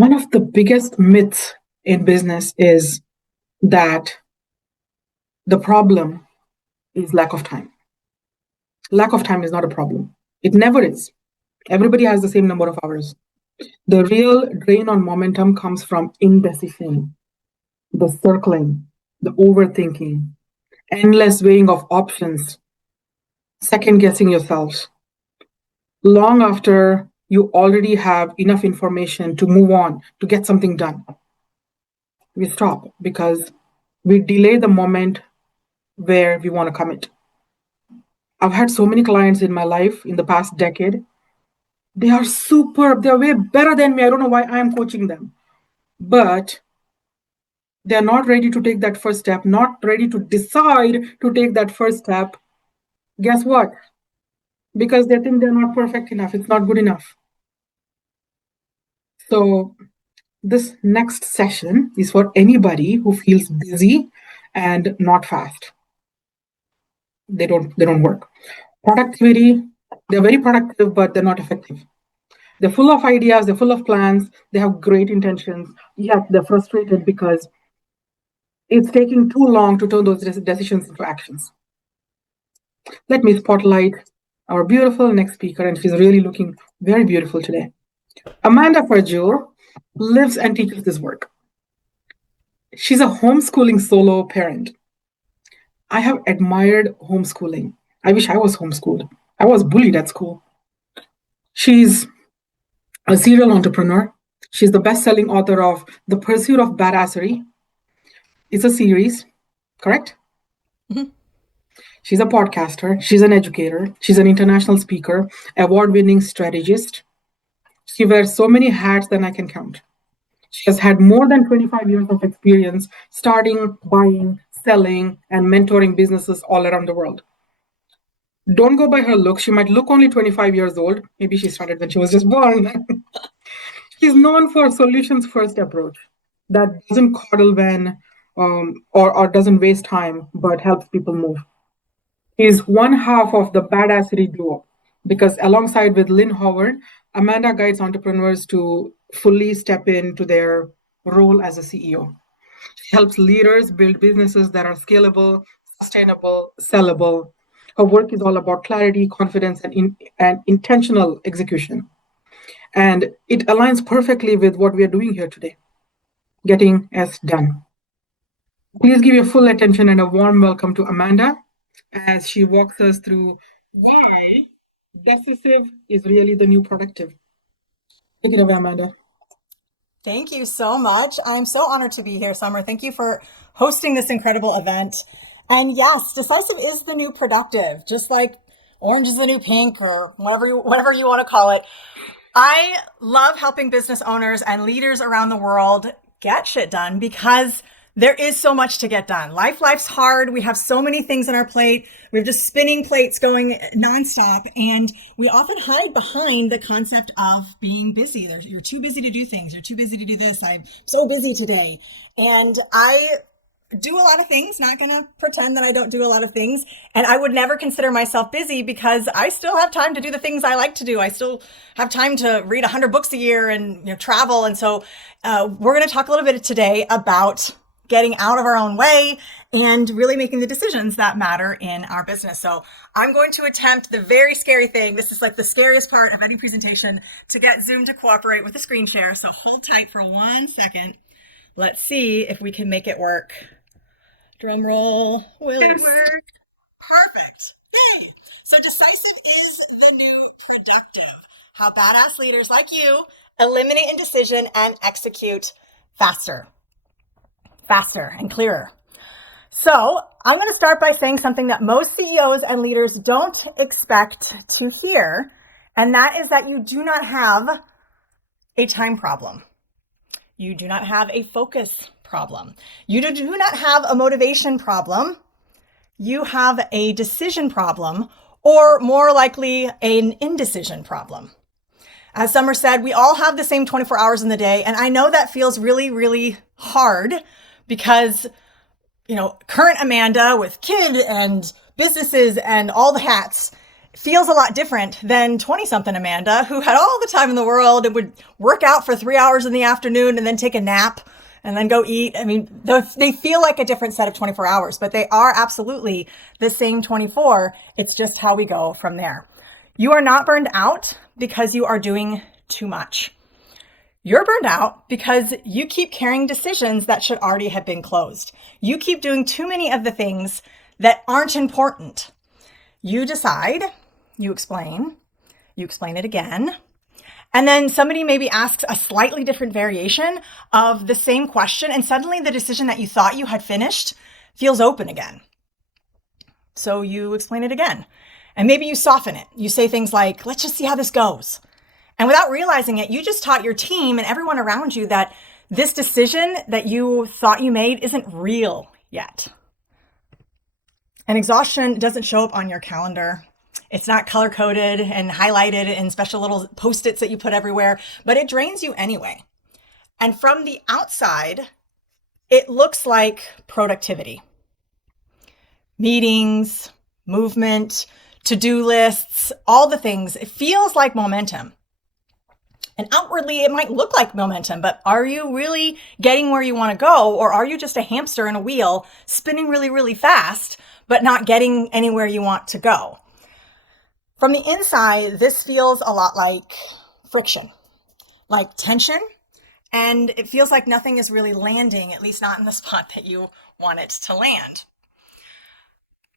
One of the biggest myths in business is that the problem is lack of time. Lack of time is not a problem. It never is. Everybody has the same number of hours. The real drain on momentum comes from indecision, the circling, the overthinking, endless weighing of options, second guessing yourselves. Long after you already have enough information to move on, to get something done, we stop because we delay the moment where we want to commit. I've had so many clients in my life in the past decade. They are superb. They're way better than me. I don't know why I'm coaching them. But they're not ready to take that first step, not ready to decide to take that first step. Guess what? Because they think they're not perfect enough. It's not good enough. So this next session is for anybody who feels busy and not fast. They don't work. Productivity, they're very productive, but they're not effective. They're full of ideas, they're full of plans, they have great intentions, yet they're frustrated because it's taking too long to turn those decisions into actions. Let me spotlight our beautiful next speaker, and she's really looking very beautiful today. Amanda Furgiuele lives and teaches this work. She's a homeschooling solo parent. I have admired homeschooling. I wish I was homeschooled. I was bullied at school. She's a serial entrepreneur. She's the best-selling author of The Pursuit of Badasserie. It's a series, correct? Mm-hmm. She's a podcaster. She's an educator. She's an international speaker, award-winning strategist. She wears so many hats that I can count. She has had more than 25 years of experience starting, buying, selling, and mentoring businesses all around the world. Don't go by her look. She might look only 25 years old. Maybe she started when she was just born. She's known for solutions first approach that doesn't coddle when or doesn't waste time, but helps people move. He's one half of the Badasserie duo because alongside with Lynn Howard, Amanda guides entrepreneurs to fully step into their role as a CEO. She helps leaders build businesses that are scalable, sustainable, sellable. Her work is all about clarity, confidence, and intentional execution. And it aligns perfectly with what we are doing here today, getting us done. Please give your full attention and a warm welcome to Amanda as she walks us through why decisive is really the new productive. Take it away, Amanda. Thank you so much. I'm so honored to be here, Summer. Thank you for hosting this incredible event. And yes, decisive is the new productive, just like orange is the new pink or whatever you want to call it. I love helping business owners and leaders around the world get shit done because there is so much to get done. Life's hard. We have so many things on our plate. We have just spinning plates going nonstop. And we often hide behind the concept of being busy. You're too busy to do things. You're too busy to do this. I'm so busy today. And I do a lot of things, not going to pretend that I don't do a lot of things. And I would never consider myself busy because I still have time to do the things I like to do. I still have time to read 100 books a year and travel. And so we're going to talk a little bit today about getting out of our own way and really making the decisions that matter in our business. So I'm going to attempt the very scary thing. This is like the scariest part of any presentation, to get Zoom to cooperate with the screen share. So hold tight for 1 second. Let's see if we can make it work. Drum roll. Will it work? Perfect. Hey. So decisive is the new productive. How badass leaders like you eliminate indecision and execute faster and clearer. So I'm going to start by saying something that most CEOs and leaders don't expect to hear, and that is that you do not have a time problem. You do not have a focus problem. You do not have a motivation problem. You have a decision problem, or more likely an indecision problem. As Summer said, we all have the same 24 hours in the day, and I know that feels really, really hard because, current Amanda with kid and businesses and all the hats feels a lot different than 20-something Amanda, who had all the time in the world and would work out for 3 hours in the afternoon and then take a nap and then go eat. I mean, they feel like a different set of 24 hours, but they are absolutely the same 24. It's just how we go from there. You are not burned out because you are doing too much. You're burned out because you keep carrying decisions that should already have been closed. You keep doing too many of the things that aren't important. You decide, you explain it again, and then somebody maybe asks a slightly different variation of the same question, and suddenly the decision that you thought you had finished feels open again. So you explain it again. And maybe you soften it. You say things like, let's just see how this goes. And without realizing it, you just taught your team and everyone around you that this decision that you thought you made isn't real yet. And exhaustion doesn't show up on your calendar. It's not color-coded and highlighted in special little Post-its that you put everywhere, but it drains you anyway. And from the outside, it looks like productivity. Meetings, movement, to-do lists, all the things. It feels like momentum. And outwardly, it might look like momentum, but are you really getting where you want to go? Or are you just a hamster in a wheel spinning really, really fast, but not getting anywhere you want to go? From the inside, this feels a lot like friction, like tension, and it feels like nothing is really landing, at least not in the spot that you want it to land.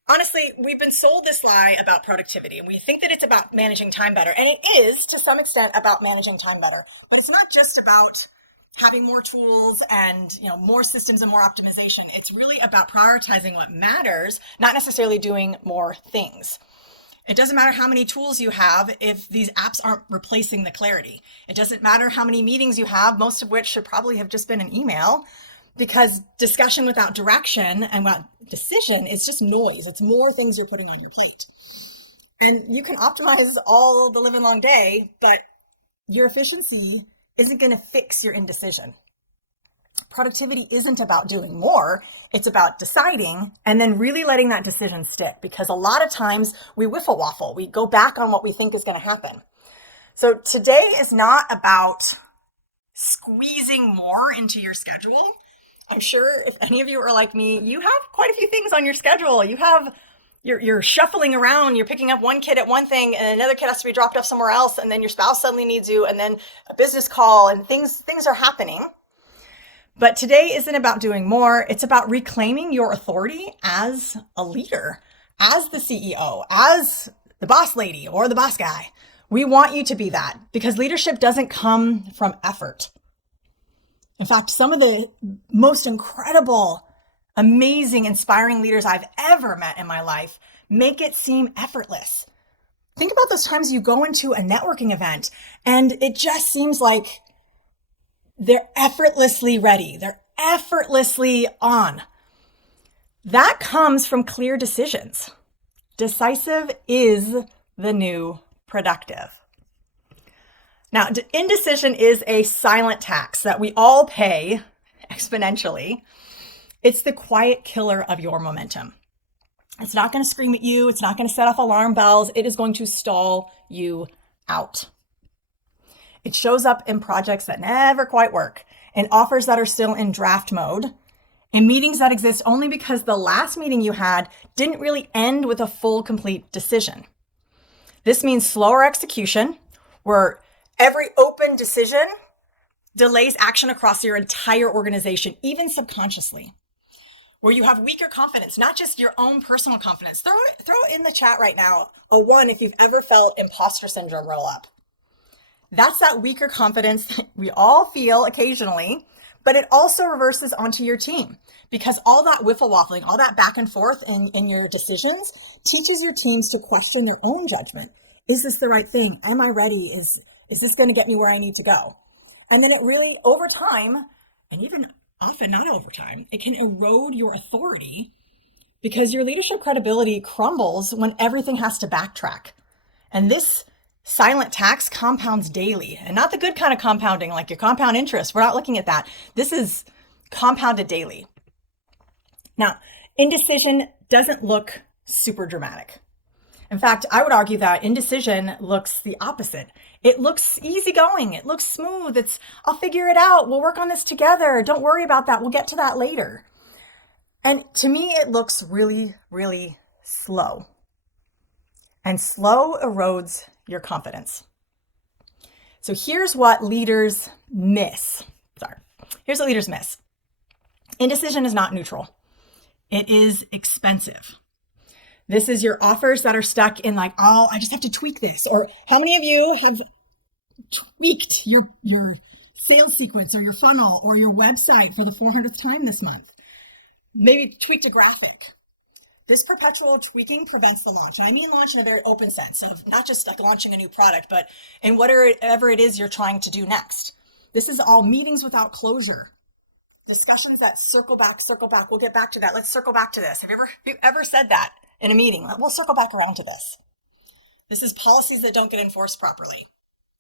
Honestly, we've been sold this lie about productivity, and we think that it's about managing time better. And it is, to some extent, about managing time better. But it's not just about having more tools and more systems and more optimization. It's really about prioritizing what matters, not necessarily doing more things. It doesn't matter how many tools you have if these apps aren't replacing the clarity. It doesn't matter how many meetings you have, most of which should probably have just been an email, because discussion without direction and without decision is just noise. It's more things you're putting on your plate. And you can optimize all the living long day, but your efficiency isn't going to fix your indecision. Productivity isn't about doing more. It's about deciding and then really letting that decision stick, because a lot of times we whiffle waffle. We go back on what we think is going to happen. So today is not about squeezing more into your schedule. I'm sure if any of you are like me, you have quite a few things on your schedule. You're shuffling around, you're picking up one kid at one thing and another kid has to be dropped off somewhere else, and then your spouse suddenly needs you, and then a business call, and things are happening. But today isn't about doing more. It's about reclaiming your authority as a leader, as the CEO, as the boss lady or the boss guy. We want you to be that, because leadership doesn't come from effort. In fact, some of the most incredible, amazing, inspiring leaders I've ever met in my life make it seem effortless. Think about those times you go into a networking event and it just seems like they're effortlessly ready. They're effortlessly on. That comes from clear decisions. Decisive is the new productive. Now, indecision is a silent tax that we all pay exponentially. It's the quiet killer of your momentum. It's not going to scream at you. It's not going to set off alarm bells. It is going to stall you out. It shows up in projects that never quite work, in offers that are still in draft mode, in meetings that exist only because the last meeting you had didn't really end with a full, complete decision. This means slower execution, where every open decision delays action across your entire organization, even subconsciously. Where you have weaker confidence, not just your own personal confidence. Throw in the chat right now a 1 if you've ever felt imposter syndrome roll up. That's that weaker confidence that we all feel occasionally, but it also reverses onto your team, because all that whiffle waffling, all that back and forth in your decisions teaches your teams to question their own judgment. Is this the right thing? Am I ready? Is this going to get me where I need to go? And then it really, over time, and even often not over time, it can erode your authority, because your leadership credibility crumbles when everything has to backtrack. And this silent tax compounds daily, and not the good kind of compounding, like your compound interest. We're not looking at that. This is compounded daily. Now, indecision doesn't look super dramatic. In fact, I would argue that indecision looks the opposite. It looks easygoing. It looks smooth. I'll figure it out. We'll work on this together. Don't worry about that. We'll get to that later. And to me, it looks really, really slow. And slow erodes your confidence. So here's what leaders miss. Here's what leaders miss. Indecision is not neutral. It is expensive. This is your offers that are stuck in like, oh, I just have to tweak this. Or how many of you have tweaked your sales sequence or your funnel or your website for the 400th time this month? Maybe tweaked a graphic. This perpetual tweaking prevents the launch. And I mean launch in a very open sense of not just like launching a new product, but in whatever it is you're trying to do next. This is all meetings without closure. Discussions that circle back. We'll get back to that. Let's circle back to this. Have you ever said that in a meeting? We'll circle back around to this. This is policies that don't get enforced properly,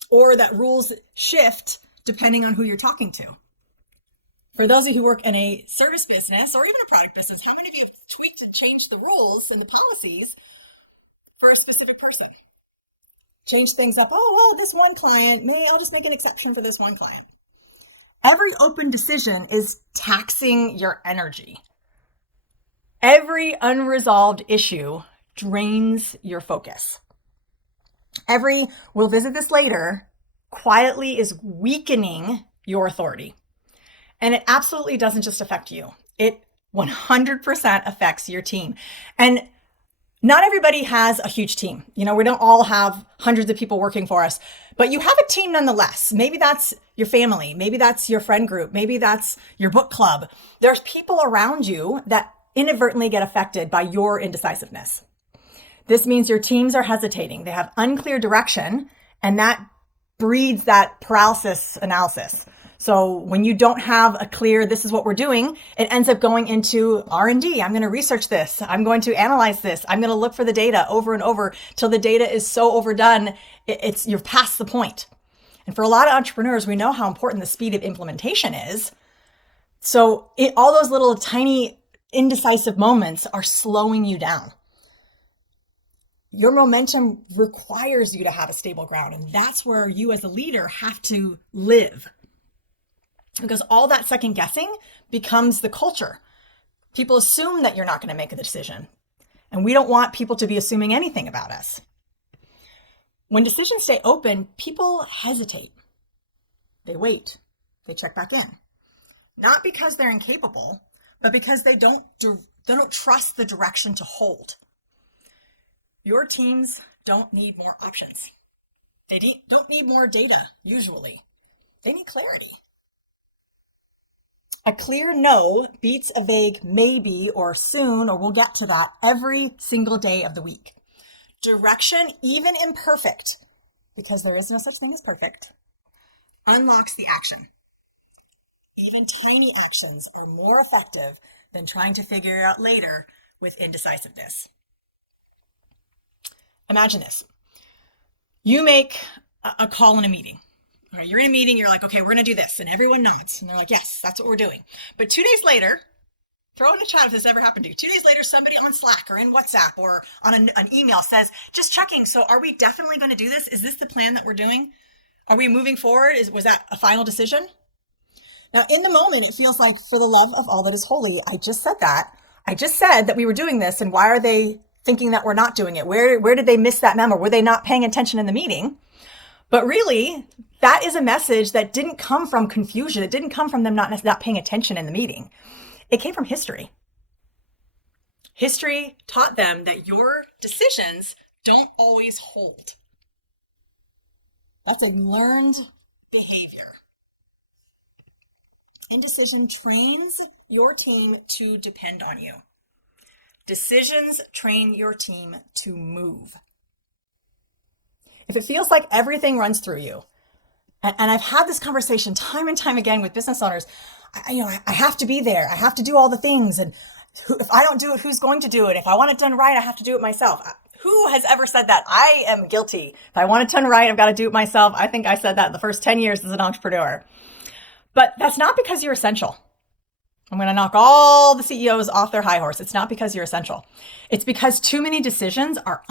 or that rules shift depending on who you're talking to. For those of you who work in a service business or even a product business, how many of you have tweaked and changed the rules and the policies for a specific person? Change things up. Oh, well, this one client, maybe I'll just make an exception for this one client. Every open decision is taxing your energy. Every unresolved issue drains your focus. Every "we'll visit this later" quietly is weakening your authority. And it absolutely doesn't just affect you. It 100% affects your team. And not everybody has a huge team. We don't all have hundreds of people working for us, but you have a team nonetheless. Maybe that's your family. Maybe that's your friend group. Maybe that's your book club. There's people around you that inadvertently get affected by your indecisiveness. This means your teams are hesitating. They have unclear direction, and that breeds that paralysis analysis. So when you don't have a clear, this is what we're doing, it ends up going into R&D. I'm going to research this. I'm going to analyze this. I'm going to look for the data over and over till the data is so overdone, you're past the point. And for a lot of entrepreneurs, we know how important the speed of implementation is. So all those little tiny indecisive moments are slowing you down. Your momentum requires you to have a stable ground. And that's where you as a leader have to live. Because all that second guessing becomes the culture. People assume that you're not going to make a decision. And we don't want people to be assuming anything about us. When decisions stay open, people hesitate. They wait. They check back in. Not because they're incapable, but because they don't trust the direction to hold. Your teams don't need more options. They don't need more data, usually. They need clarity. A clear no beats a vague maybe or soon, or we'll get to that, every single day of the week. Direction, even imperfect, because there is no such thing as perfect, unlocks the action. Even tiny actions are more effective than trying to figure it out later with indecisiveness. Imagine this. You make a call in a meeting. All right, you're in a meeting, you're like, okay, we're going to do this. And everyone nods. And they're like, yes, that's what we're doing. But 2 days later, throw in a chat if this ever happened to you. 2 days later, somebody on Slack or in WhatsApp or on an email says, just checking. So are we definitely going to do this? Is this the plan that we're doing? Are we moving forward? Was that a final decision? Now, in the moment, it feels like, for the love of all that is holy, I just said that. I just said that we were doing this. And why are they thinking that we're not doing it? Where did they miss that memo? Were they not paying attention in the meeting? But really, that is a message that didn't come from confusion. It didn't come from them not paying attention in the meeting. It came from history. History taught them that your decisions don't always hold. That's a learned behavior. Indecision trains your team to depend on you. Decisions train your team to move. If it feels like everything runs through you, and I've had this conversation time and time again with business owners, I have to be there. I have to do all the things. And if I don't do it, who's going to do it? If I want it done right, I have to do it myself. Who has ever said that? I am guilty. If I want it done right, I've got to do it myself. I think I said that the first 10 years as an entrepreneur. But that's not because you're essential. I'm going to knock all the CEOs off their high horse. It's not because you're essential. It's because too many decisions are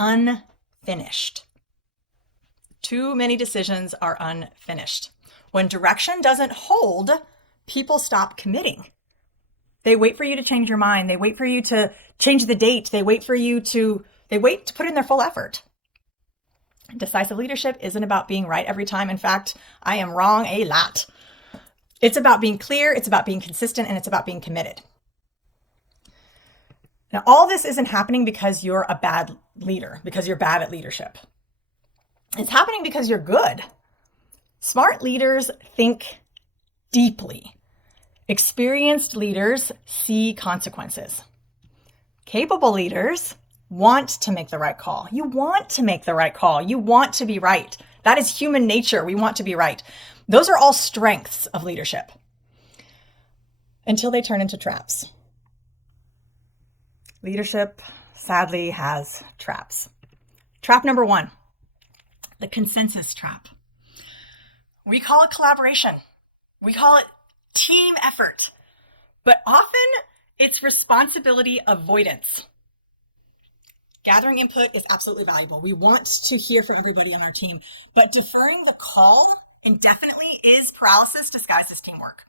unfinished. Too many decisions are unfinished. When direction doesn't hold, people stop committing. They wait for you to change your mind. They wait for you to change the date. They wait to put in their full effort. Decisive leadership isn't about being right every time. In fact, I am wrong a lot. It's about being clear, it's about being consistent, and it's about being committed. Now, all this isn't happening because you're a bad leader, because you're bad at leadership. It's happening because you're good. Smart leaders think deeply. Experienced leaders see consequences. Capable leaders want to make the right call. You want to make the right call. You want to be right. That is human nature. We want to be right. Those are all strengths of leadership until they turn into traps. Leadership, sadly, has traps. Trap number 1, the consensus trap. We call it collaboration. We call it team effort. But often it's responsibility avoidance. Gathering input is absolutely valuable. We want to hear from everybody on our team, but deferring the call indefinitely is paralysis disguised as teamwork.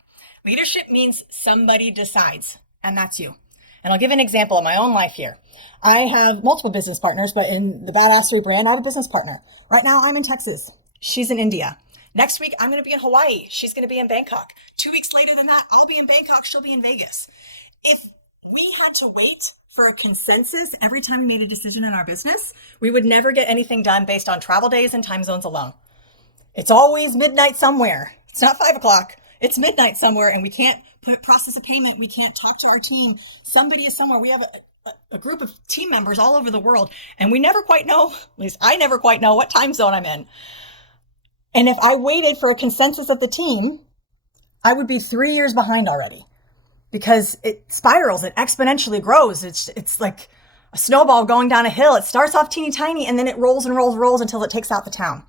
Leadership means somebody decides, and that's you. And I'll give an example of my own life here. I have multiple business partners, but in the Badasserie brand, I have a business partner. Right now, I'm in Texas. She's in India. Next week, I'm going to be in Hawaii. She's going to be in Bangkok. 2 weeks later than that, I'll be in Bangkok. She'll be in Vegas. If we had to wait for a consensus every time we made a decision in our business, we would never get anything done based on travel days and time zones alone. It's always midnight somewhere. It's not 5 o'clock. It's midnight somewhere, and we can't process a payment. We can't talk to our team. Somebody is somewhere. We have a group of team members all over the world, and we never quite know, at least I never quite know what time zone I'm in. And if I waited for a consensus of the team, I would be 3 years behind already. Because it spirals, it exponentially grows. It's like a snowball going down a hill. It starts off teeny tiny and then it rolls and rolls and rolls until it takes out the town.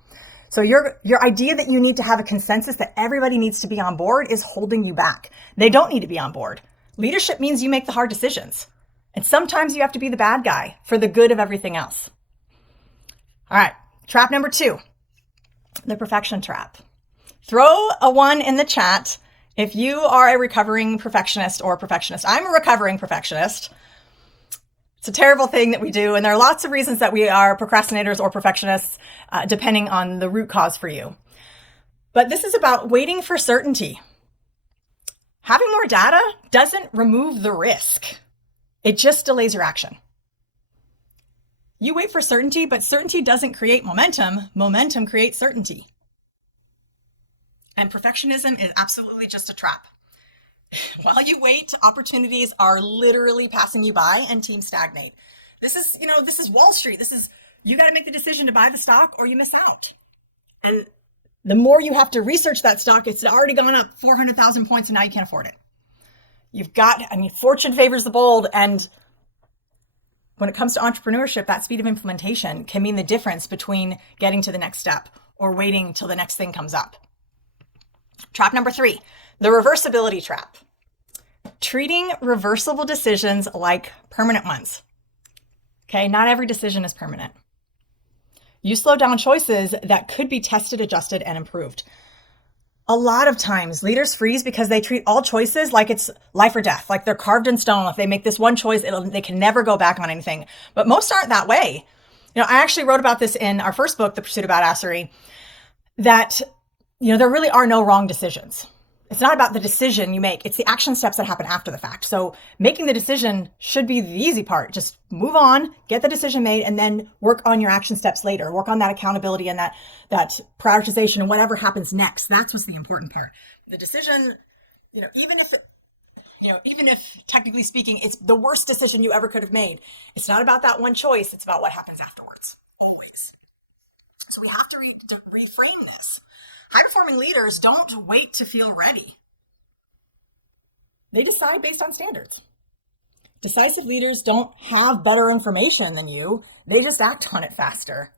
So your idea that you need to have a consensus that everybody needs to be on board is holding you back. They don't need to be on board. Leadership means you make the hard decisions. And sometimes you have to be the bad guy for the good of everything else. All right, trap number 2, the perfection trap. Throw a 1 in the chat if you are a recovering perfectionist or perfectionist. I'm a recovering perfectionist. It's a terrible thing that we do. And there are lots of reasons that we are procrastinators or perfectionists, depending on the root cause for you. But this is about waiting for certainty. Having more data doesn't remove the risk. It just delays your action. You wait for certainty, but certainty doesn't create momentum. Momentum creates certainty. And perfectionism is absolutely just a trap. While you wait, opportunities are literally passing you by and teams stagnate. This is Wall Street. You got to make the decision to buy the stock or you miss out. And the more you have to research that stock, it's already gone up 400,000 points and now you can't afford it. Fortune favors the bold. And when it comes to entrepreneurship, that speed of implementation can mean the difference between getting to the next step or waiting till the next thing comes up. Trap number 3, the reversibility trap. Treating reversible decisions like permanent ones. Okay, not every decision is permanent. You slow down choices that could be tested, adjusted, and improved. A lot of times leaders freeze because they treat all choices like it's life or death, like they're carved in stone. If they make this one choice, they can never go back on anything. But most aren't that way. I actually wrote about this in our first book, The Pursuit of Badasserie, that there really are no wrong decisions. It's not about the decision you make. It's the action steps that happen after the fact. So making the decision should be the easy part. Just move on, get the decision made, and then work on your action steps later. Work on that accountability and that prioritization and whatever happens next. That's what's the important part. The decision, even if technically speaking, it's the worst decision you ever could have made. It's not about that one choice. It's about what happens afterwards, always. So we have to reframe this. High-performing leaders don't wait to feel ready. They decide based on standards. Decisive leaders don't have better information than you. They just act on it faster.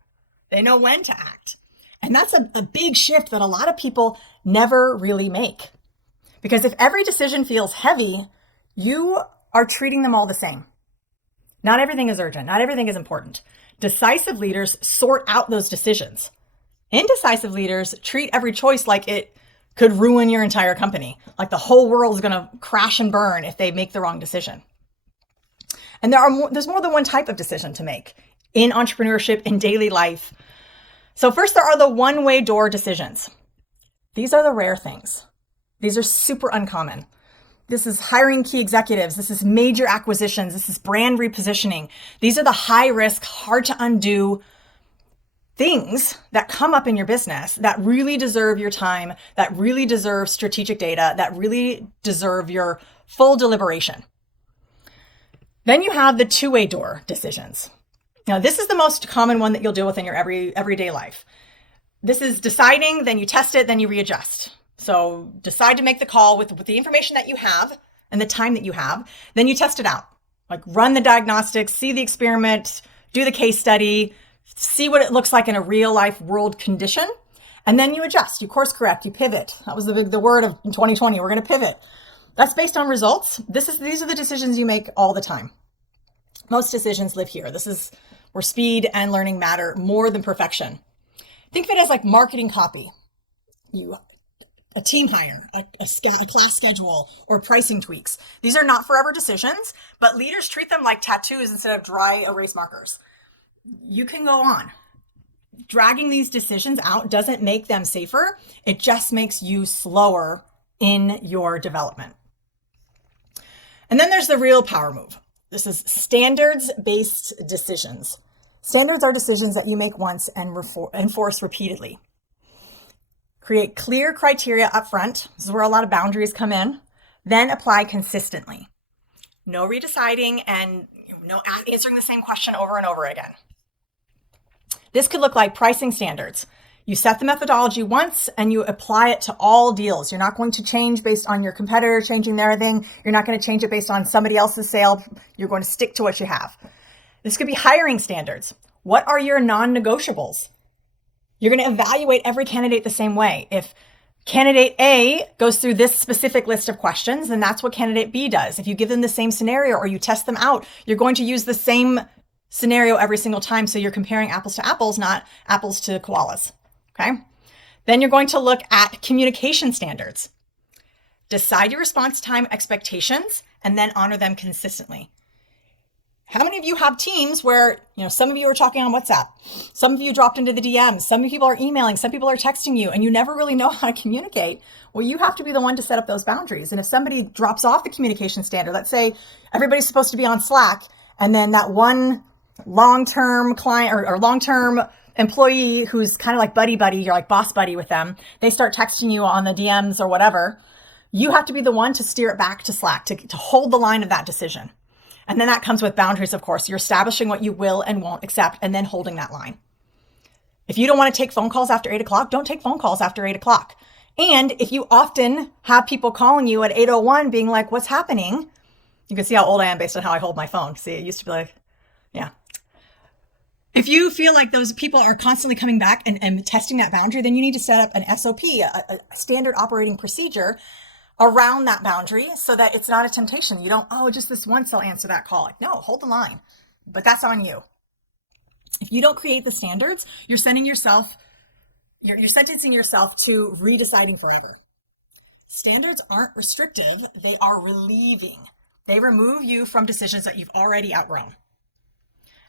They know when to act. And that's a big shift that a lot of people never really make. Because if every decision feels heavy, you are treating them all the same. Not everything is urgent. Not everything is important. Decisive leaders sort out those decisions. Indecisive leaders treat every choice like it could ruin your entire company. Like the whole world is going to crash and burn if they make the wrong decision. And there's more than one type of decision to make in entrepreneurship, in daily life. So first, there are the one-way door decisions. These are the rare things. These are super uncommon. This is hiring key executives. This is major acquisitions. This is brand repositioning. These are the high risk, hard to undo things that come up in your business that really deserve your time, that really deserve strategic data, that really deserve your full deliberation. Then you have the two-way door decisions. Now, this is the most common one that you'll deal with in your everyday life. This is deciding, then you test it, then you readjust. So decide to make the call with the information that you have and the time that you have. Then you test it out. Like run the diagnostics, see the experiment, do the case study, see what it looks like in a real life world condition. And then you adjust, you course correct, you pivot. That was the word of 2020. We're going to pivot. That's based on results. These are the decisions you make all the time. Most decisions live here. This is where speed and learning matter more than perfection. Think of it as like marketing copy. A team hire, a class schedule, or pricing tweaks. These are not forever decisions, but leaders treat them like tattoos instead of dry erase markers. You can go on. Dragging these decisions out doesn't make them safer. It just makes you slower in your development. And then there's the real power move. This is standards-based decisions. Standards are decisions that you make once and enforce repeatedly. Create clear criteria up front. This is where a lot of boundaries come in. Then apply consistently. No redeciding and no answering the same question over and over again. This could look like pricing standards. You set the methodology once and you apply it to all deals. You're not going to change based on your competitor changing their thing. You're not going to change it based on somebody else's sale. You're going to stick to what you have. This could be hiring standards. What are your non-negotiables? You're going to evaluate every candidate the same way. If candidate A goes through this specific list of questions, then that's what candidate B does. If you give them the same scenario or you test them out, you're going to use the same scenario every single time. So you're comparing apples to apples, not apples to koalas. Okay. Then you're going to look at communication standards. Decide your response time expectations and then honor them consistently. How many of you have teams where, some of you are talking on WhatsApp, some of you dropped into the DMs, some people are emailing, some people are texting you, and you never really know how to communicate? Well, you have to be the one to set up those boundaries. And if somebody drops off the communication standard, let's say everybody's supposed to be on Slack, and then that one long-term client or long-term employee who's kind of like buddy, you're like boss buddy with them, they start texting you on the DMs or whatever, you have to be the one to steer it back to Slack, to hold the line of that decision. And then that comes with boundaries, of course. You're establishing what you will and won't accept and then holding that line. If you don't want to take phone calls after 8 o'clock, don't take phone calls after 8 o'clock. And if you often have people calling you at 8:01 being like, what's happening? You can see how old I am based on how I hold my phone. See, it used to be like, yeah. If you feel like those people are constantly coming back and testing that boundary, then you need to set up an SOP, a standard operating procedure around that boundary so that it's not a temptation. You don't, just this once I'll answer that call. Like, no, hold the line. But that's on you. If you don't create the standards, you're sentencing yourself to redeciding forever. Standards aren't restrictive. They are relieving. They remove you from decisions that you've already outgrown.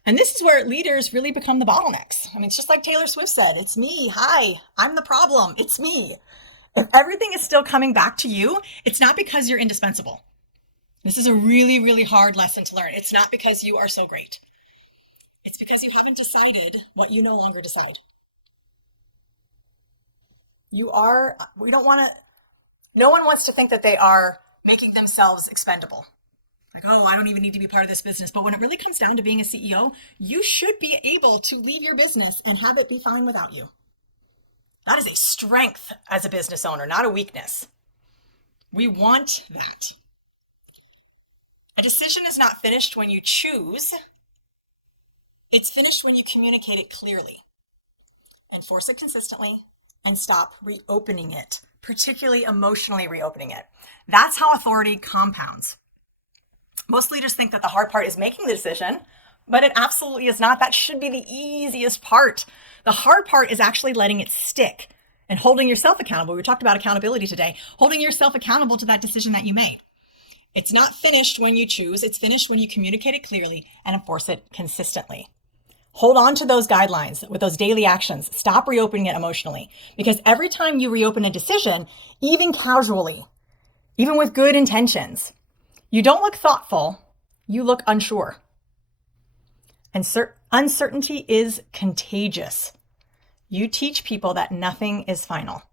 And this is where leaders really become the bottlenecks. I mean, it's just like Taylor Swift said, it's me. Hi, I'm the problem. It's me. If everything is still coming back to you, it's not because you're indispensable. This is a really, really hard lesson to learn. It's not because you are so great. It's because you haven't decided what you no longer decide. No one wants to think that they are making themselves expendable. Like, I don't even need to be part of this business. But when it really comes down to being a CEO, you should be able to leave your business and have it be fine without you. That is a strength as a business owner, not a weakness. We want that. A decision is not finished when you choose. It's finished when you communicate it clearly, enforce it consistently, and stop reopening it, particularly emotionally reopening it. That's how authority compounds. Most leaders think that the hard part is making the decision, but it absolutely is not. That should be the easiest part. The hard part is actually letting it stick and holding yourself accountable. We talked about accountability today, holding yourself accountable to that decision that you made. It's not finished when you choose. It's finished when you communicate it clearly and enforce it consistently. Hold on to those guidelines with those daily actions. Stop reopening it emotionally, because every time you reopen a decision, even casually, even with good intentions, you don't look thoughtful, you look unsure. And uncertainty is contagious. You teach people that nothing is final.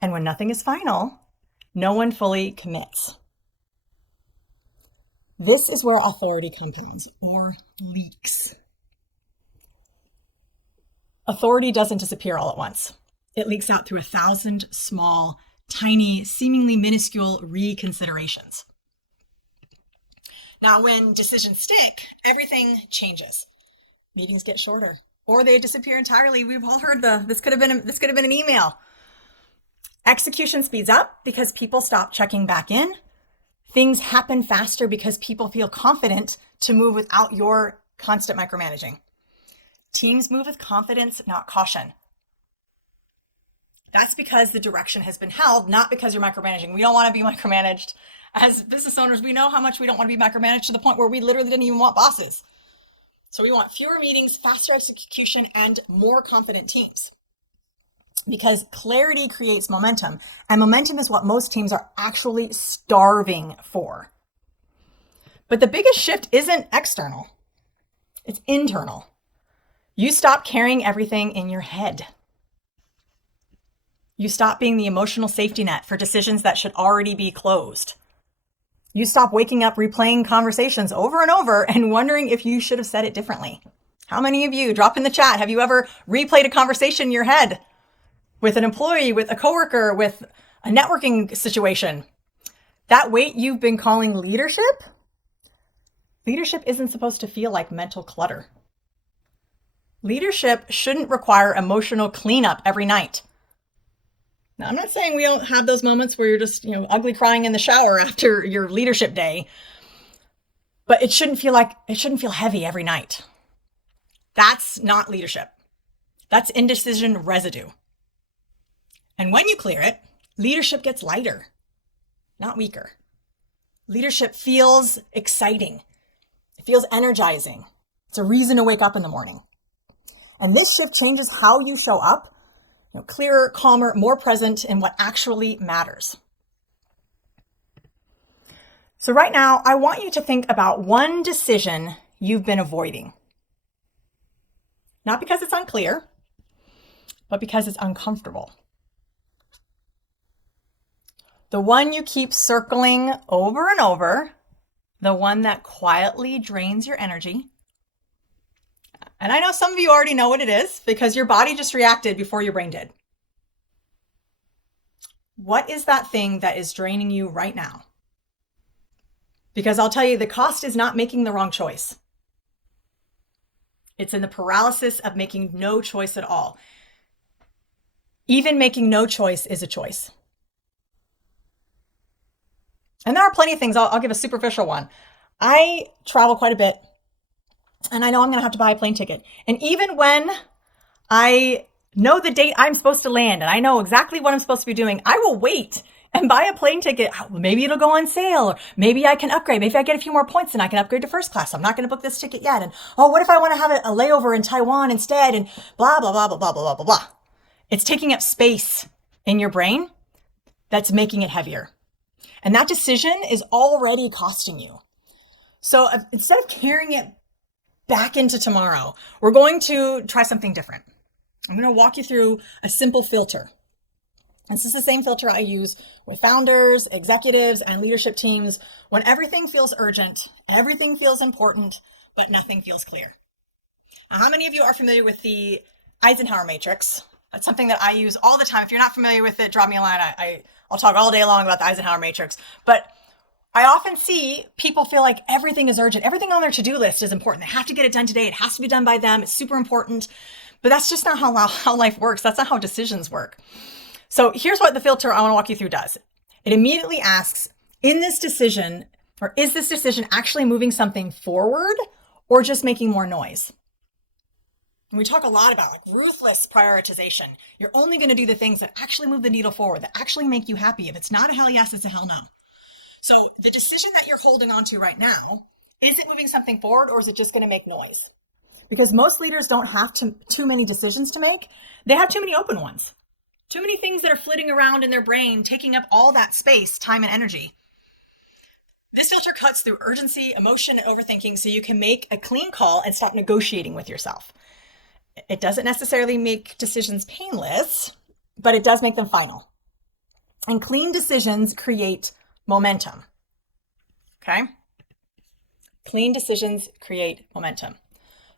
And when nothing is final, no one fully commits. This is where authority compounds or leaks. Authority doesn't disappear all at once. It leaks out through 1,000 small, tiny, seemingly minuscule reconsiderations. Now, when decisions stick, everything changes. Meetings get shorter, or they disappear entirely. We've all heard this could have been an email. Execution speeds up because people stop checking back in. Things happen faster because people feel confident to move without your constant micromanaging. Teams move with confidence, not caution. That's because the direction has been held, not because you're micromanaging. We don't want to be micromanaged. As business owners, we know how much we don't want to be micromanaged, to the point where we literally didn't even want bosses. So we want fewer meetings, faster execution, and more confident teams. Because clarity creates momentum, and momentum is what most teams are actually starving for. But the biggest shift isn't external, it's internal. You stop carrying everything in your head. You stop being the emotional safety net for decisions that should already be closed. You stop waking up replaying conversations over and over and wondering if you should have said it differently. How many of you, drop in the chat, have you ever replayed a conversation in your head with an employee, with a coworker, with a networking situation? That weight you've been calling leadership? Leadership isn't supposed to feel like mental clutter. Leadership shouldn't require emotional cleanup every night. Now, I'm not saying we don't have those moments where you're just, ugly crying in the shower after your leadership day, but it shouldn't feel heavy every night. That's not leadership. That's indecision residue. And when you clear it, leadership gets lighter, not weaker. Leadership feels exciting. It feels energizing. It's a reason to wake up in the morning. And this shift changes how you show up, clearer, calmer, more present in what actually matters. So right now, I want you to think about one decision you've been avoiding. Not because it's unclear, but because it's uncomfortable. The one you keep circling over and over, the one that quietly drains your energy. And I know some of you already know what it is because your body just reacted before your brain did. What is that thing that is draining you right now? Because I'll tell you, the cost is not making the wrong choice. It's in the paralysis of making no choice at all. Even making no choice is a choice. And there are plenty of things. I'll give a superficial one. I travel quite a bit, and I know I'm going to have to buy a plane ticket. And even when I know the date I'm supposed to land and I know exactly what I'm supposed to be doing, I will wait and buy a plane ticket. Maybe it'll go on sale, or maybe I can upgrade. Maybe I get a few more points and I can upgrade to first class. I'm not going to book this ticket yet. And what if I want to have a layover in Taiwan instead? And blah, blah, blah, blah, blah, blah, blah, blah. It's taking up space in your brain that's making it heavier. And that decision is already costing you. So instead of carrying it back into tomorrow, we're going to try something different. I'm going to walk you through a simple filter. This is the same filter I use with founders, executives, and leadership teams when everything feels urgent, everything feels important, but nothing feels clear. Now, how many of you are familiar with the Eisenhower matrix? That's something that I use all the time. If you're not familiar with it, drop me a line. I'll talk all day long about the Eisenhower matrix. But I often see people feel like everything is urgent. Everything on their to-do list is important. They have to get it done today. It has to be done by them. It's super important. But that's just not how life works. That's not how decisions work. So here's what the filter I want to walk you through does. It immediately asks, in this decision, Or is this decision actually moving something forward or just making more noise? And we talk a lot about like ruthless prioritization. You're only going to do the things that actually move the needle forward, that actually make you happy. If it's not a hell yes, it's a hell no. So the decision that you're holding on to right now, is it moving something forward or is it just going to make noise? Because most leaders don't have too many decisions to make. They have too many open ones. Too many things that are flitting around in their brain, taking up all that space, time, and energy. This filter cuts through urgency, emotion, and overthinking so you can make a clean call and stop negotiating with yourself. It doesn't necessarily make decisions painless, but it does make them final. And clean decisions create momentum. Okay? Clean decisions create momentum.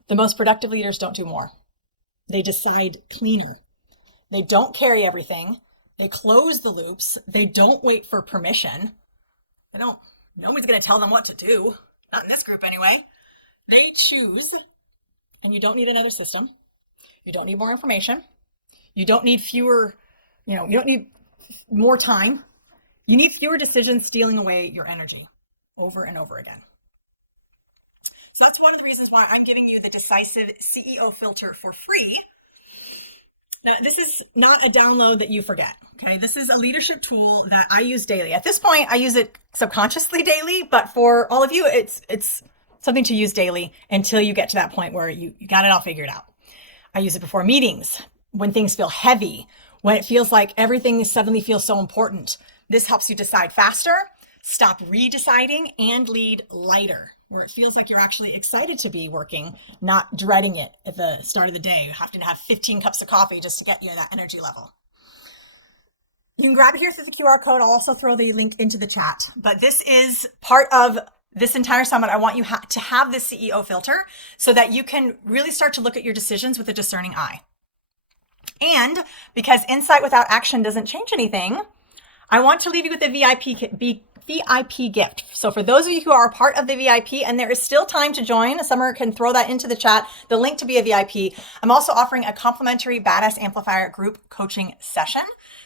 The most productive leaders don't do more. They decide cleaner. They don't carry everything. They close the loops. They don't wait for permission. Nobody's going to tell them what to do. Not in this group anyway. They choose. And you don't need another system. You don't need more information. You don't need you don't need more time. You need fewer decisions stealing away your energy over and over again. So that's one of the reasons why I'm giving you the Decisive CEO filter for free. Now, this is not a download that you forget, okay? This is a leadership tool that I use daily. At this point, I use it subconsciously daily, but for all of you, it's something to use daily until you get to that point where you got it all figured out. I use it before meetings, when things feel heavy, when it feels like everything suddenly feels so important. This helps you decide faster, stop redeciding, and lead lighter, where it feels like you're actually excited to be working, not dreading it at the start of the day. You have to have 15 cups of coffee just to get you that energy level. You can grab it here through the QR code. I'll also throw the link into the chat. But this is part of this entire summit. I want you to have this CEO filter so that you can really start to look at your decisions with a discerning eye. And because insight without action doesn't change anything, I want to leave you with a VIP gift. So for those of you who are a part of the VIP, and there is still time to join, Summer can throw that into the chat, the link to be a VIP. I'm also offering a complimentary Badass Amplifier group coaching session.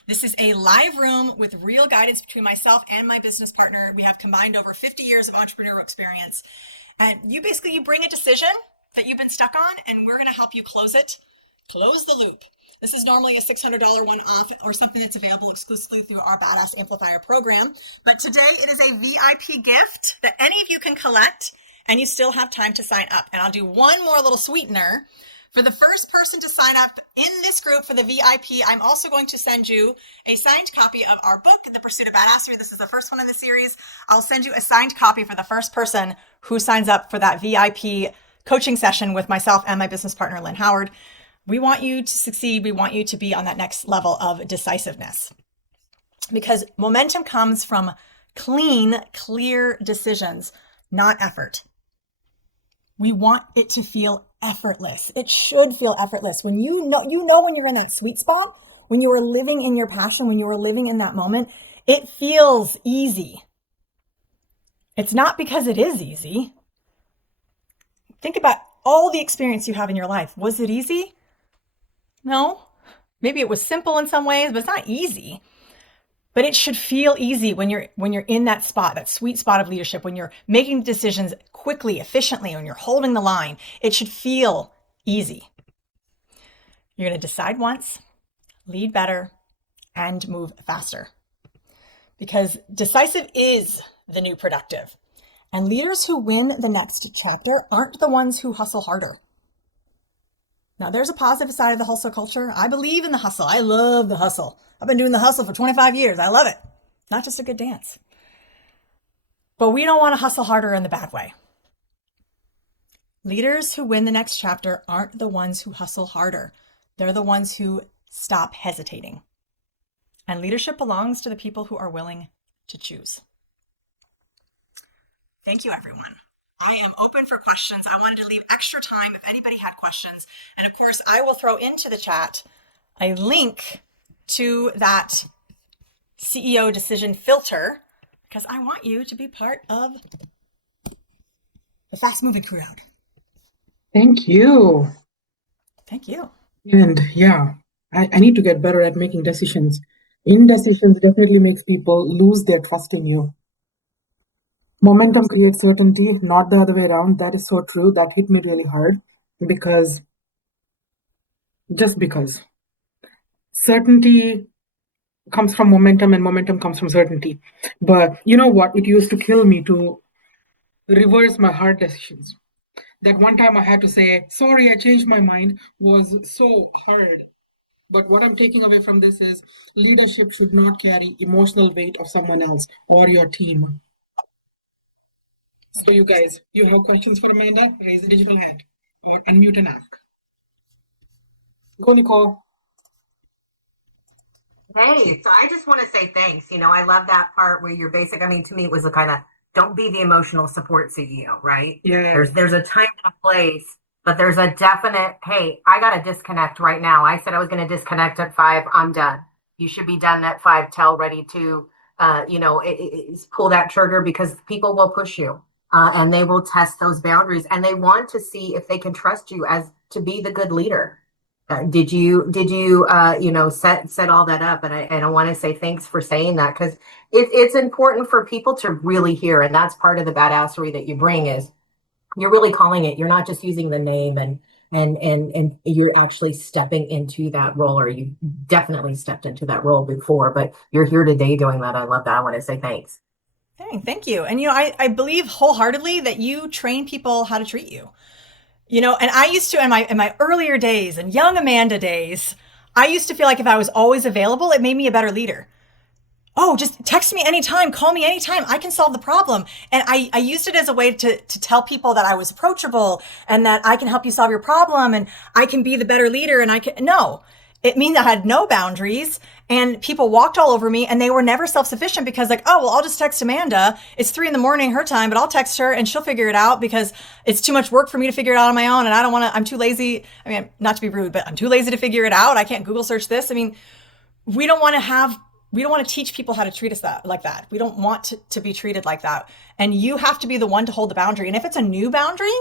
This is a live room with real guidance between myself and my business partner. We have combined over 50 years of entrepreneurial experience. And you bring a decision that you've been stuck on, and we're going to help you close the loop. This is normally a $600 one-off or something that's available exclusively through our Badass Amplifier program. But today it is a VIP gift that any of you can collect, and you still have time to sign up. And I'll do one more little sweetener. For the first person to sign up in this group for the VIP, I'm also going to send you a signed copy of our book, The Pursuit of Badasserie. This is the first one in the series. I'll send you a signed copy for the first person who signs up for that VIP coaching session with myself and my business partner, Lynn Howard. We want you to succeed. We want you to be on that next level of decisiveness, because momentum comes from clean, clear decisions, not effort. We want it to feel effortless. It should feel effortless. When you know when you're in that sweet spot, when you are living in your passion, when you are living in that moment, it feels easy. It's not because it is easy. Think about all the experience you have in your life. Was it easy? No, maybe it was simple in some ways, but it's not easy. But it should feel easy when you're in that spot, that sweet spot of leadership, when you're making decisions quickly, efficiently, when you're holding the line. It should feel easy. You're going to decide once, lead better, and move faster. Because decisive is the new productive. And leaders who win the next chapter aren't the ones who hustle harder. Now, there's a positive side of the hustle culture. I believe in the hustle. I love the hustle. I've been doing the hustle for 25 years. I love it. Not just a good dance. But we don't want to hustle harder in the bad way. Leaders who win the next chapter aren't the ones who hustle harder. They're the ones who stop hesitating. And leadership belongs to the people who are willing to choose. Thank you, everyone. I am open for questions. I wanted to leave extra time if anybody had questions. And of course, I will throw into the chat a link to that CEO decision filter, because I want you to be part of the fast-moving crowd. Thank you. Thank you. And yeah, I need to get better at making decisions. Indecisions definitely makes people lose their trust in you. Momentum creates certainty, not the other way around. That is so true. That hit me really hard because just because certainty comes from momentum and momentum comes from certainty. But you know what? It used to kill me to reverse my hard decisions. That one time I had to say, sorry, I changed my mind was so hard. But what I'm taking away from this is leadership should not carry emotional weight of someone else or your team. So, you guys, you have questions for Amanda? Raise a digital hand or unmute and ask. Go, Nicole. Hey, so I just want to say thanks. I love that part where you're basic. I mean, to me, it was a kind of don't be the emotional support CEO, right? Yeah. There's a time and a place, but there's a definite, hey, I got to disconnect right now. I said I was going to disconnect at 5. I'm done. You should be done at 5. Tell ready to, pull that trigger because people will push you and they will test those boundaries and they want to see if they can trust you as to be the good leader. Did you set all that up? And I want to say thanks for saying that because it's important for people to really hear, and that's part of the badassery that you bring is you're really calling it. You're not just using the name and you're actually stepping into that role, or you definitely stepped into that role before, but you're here today doing that. I love that. I want to say thanks. Thank you. And I believe wholeheartedly that you train people how to treat you. And I used to in my earlier days and young Amanda days, I used to feel like if I was always available, it made me a better leader. Oh, just text me anytime, call me anytime. I can solve the problem. And I used it as a way to tell people that I was approachable and that I can help you solve your problem and I can be the better leader. And no, it means I had no boundaries and people walked all over me and they were never self-sufficient because like, oh, well, I'll just text Amanda. It's 3 a.m. her time, but I'll text her and she'll figure it out because it's too much work for me to figure it out on my own. And I don't want to, I'm too lazy. I mean, not to be rude, but I'm too lazy to figure it out. I can't Google search this. I mean, we don't want to teach people how to treat us like that. We don't want to be treated like that. And you have to be the one to hold the boundary. And if it's a new boundary,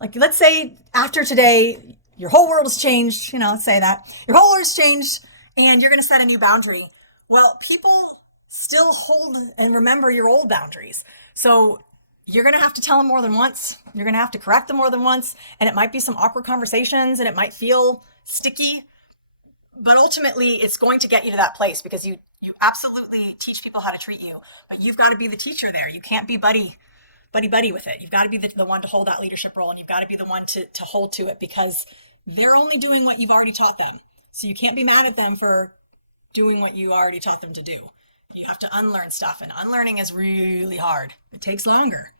like let's say after today, your whole world has changed, let's say that your whole world has changed and you're going to set a new boundary. Well, people still hold and remember your old boundaries. So you're going to have to tell them more than once. You're going to have to correct them more than once. And it might be some awkward conversations and it might feel sticky, but ultimately it's going to get you to that place because you absolutely teach people how to treat you, but you've got to be the teacher there. You can't be buddy with it. You've got to be the one to hold that leadership role and you've got to be the one to hold to it because they're only doing what you've already taught them. So you can't be mad at them for doing what you already taught them to do. You have to unlearn stuff and unlearning is really hard. It takes longer.